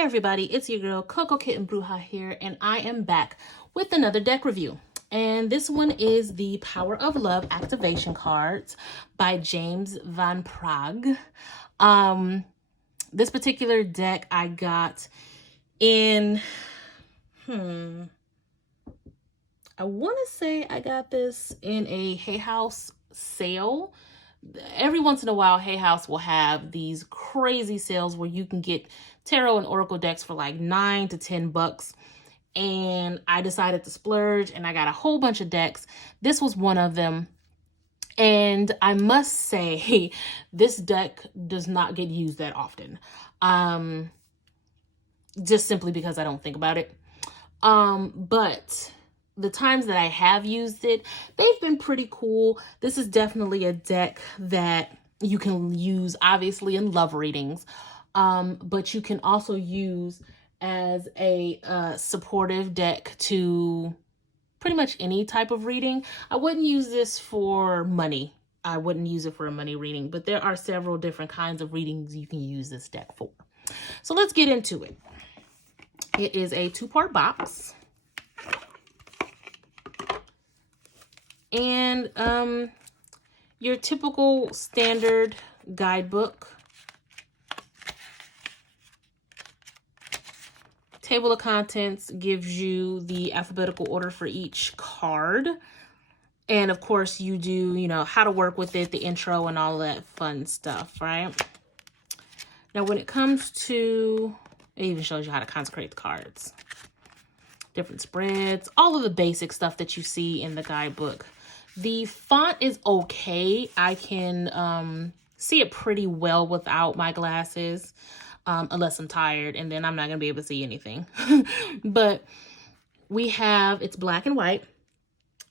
Hey everybody, it's your girl Coco Kitten Bruja here, and I am back with another deck review. And this one is the Power of Love Activation Cards by James Van Praagh. This particular deck I got in, I want to say I got this in a Hay House sale. Every once in a while, Hay House will have these crazy sales where you can get tarot and oracle decks for like $9 to $10. And I decided to splurge and I got a whole bunch of decks. This was one of them. And I must say, this deck does not get used that often. Just simply because I don't think about it. But the times that I have used it, they've been pretty cool. This is definitely a deck that you can use, obviously, in love readings. But you can also use as a supportive deck to pretty much any type of reading. I wouldn't use this for money. I wouldn't use it for a money reading, but there are several different kinds of readings you can use this deck for. So let's get into it. It is a 2-part box. And your typical standard guidebook. Table of contents gives you the alphabetical order for each card. And of course you do, how to work with it, the intro and all that fun stuff, right? Now when it comes to, it even shows you how to consecrate the cards. Different spreads, all of the basic stuff that you see in the guidebook. The font is okay. I can see it pretty well without my glasses. Unless I'm tired, and then I'm not going to be able to see anything. But we have, it's black and white,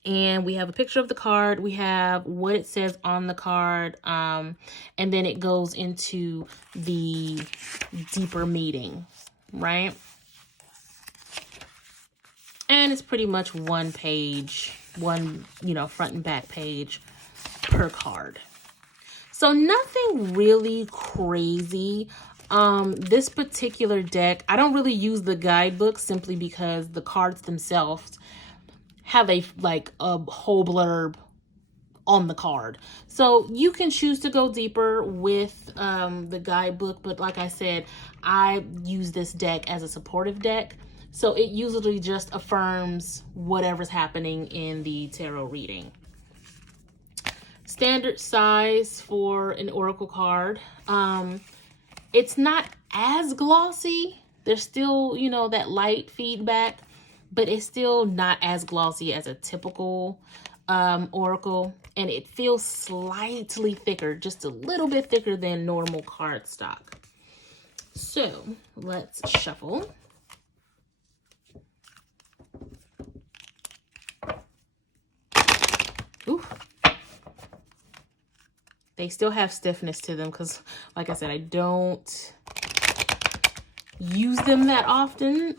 and we have a picture of the card. We have what it says on the card, and then it goes into the deeper meaning, right? And it's pretty much one page, front and back page per card. So nothing really crazy. This particular deck, I don't really use the guidebook simply because the cards themselves have a whole blurb on the card. So you can choose to go deeper with the guidebook, but like I said, I use this deck as a supportive deck. So it usually just affirms whatever's happening in the tarot reading. Standard size for an oracle card. It's not as glossy. There's still, that light feedback, but it's still not as glossy as a typical oracle. And it feels slightly thicker, just a little bit thicker than normal cardstock. So let's shuffle. Ooh. They still have stiffness to them because, like I said, I don't use them that often.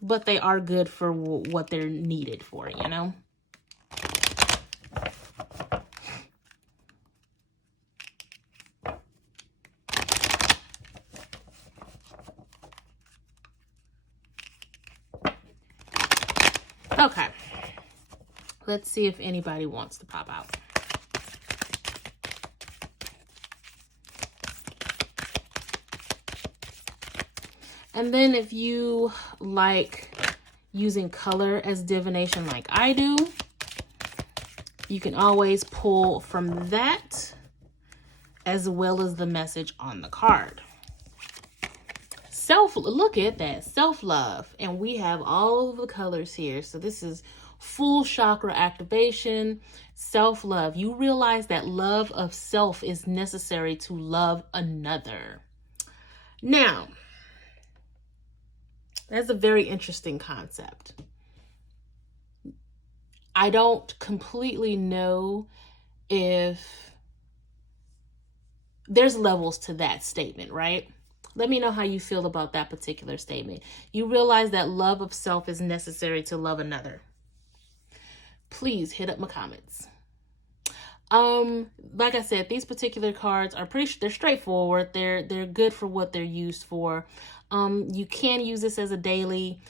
But they are good for what they're needed for, Okay, let's see if anybody wants to pop out. And then if you like using color as divination like I do, you can always pull from that as well as the message on the card. Look at that, self-love, and we have all of the colors here. So this is full chakra activation, self-love. You realize that love of self is necessary to love another. Now, that's a very interesting concept. I don't completely know if there's levels to that statement, right? Let me know how you feel about that particular statement. You realize that love of self is necessary to love another. Please hit up my comments. Like I said, these particular cards are they're straightforward. They're good for what they're used for. You can use this as a daily.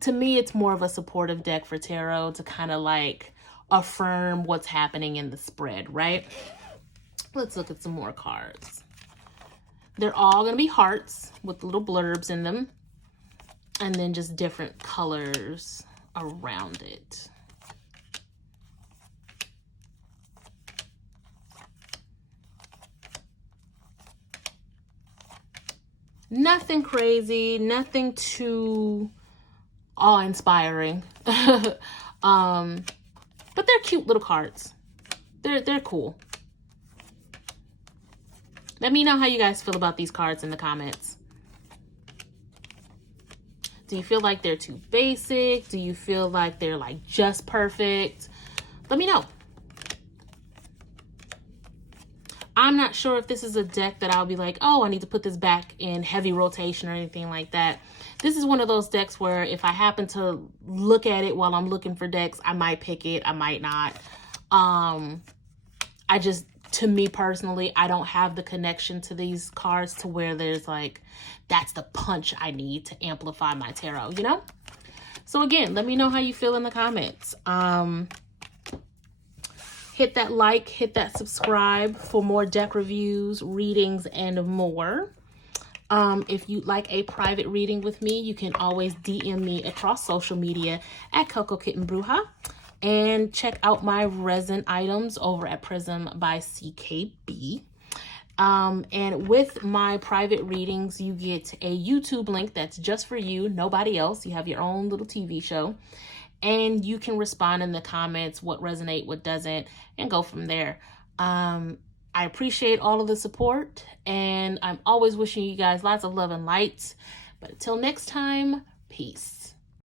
To me, it's more of a supportive deck for tarot to kind of like affirm what's happening in the spread, right? Let's look at some more cards. They're all going to be hearts with little blurbs in them, and then just different colors around it. Nothing crazy, nothing too awe-inspiring. But they're cute little cards. They're cool. Let me know how you guys feel about these cards in the comments. Do you feel like they're too basic? Do you feel like they're like just perfect? Let me know. I'm not sure if this is a deck that I'll be like, oh, I need to put this back in heavy rotation or anything like that. This is one of those decks where if I happen to look at it while I'm looking for decks, I might pick it, I might not. To me personally, I don't have the connection to these cards to where there's like, that's the punch I need to amplify my tarot, you know? So again, let me know how you feel in the comments. Hit that like, hit that subscribe for more deck reviews, readings, and more. If you'd like a private reading with me, you can always DM me across social media at Coco Kitten Bruja. And check out my resin items over at Prism by CKB. And with my private readings, you get a YouTube link that's just for you, nobody else. You have your own little TV show. And you can respond in the comments what resonate, what doesn't, and go from there. I appreciate all of the support, and I'm always wishing you guys lots of love and light. But until next time, peace.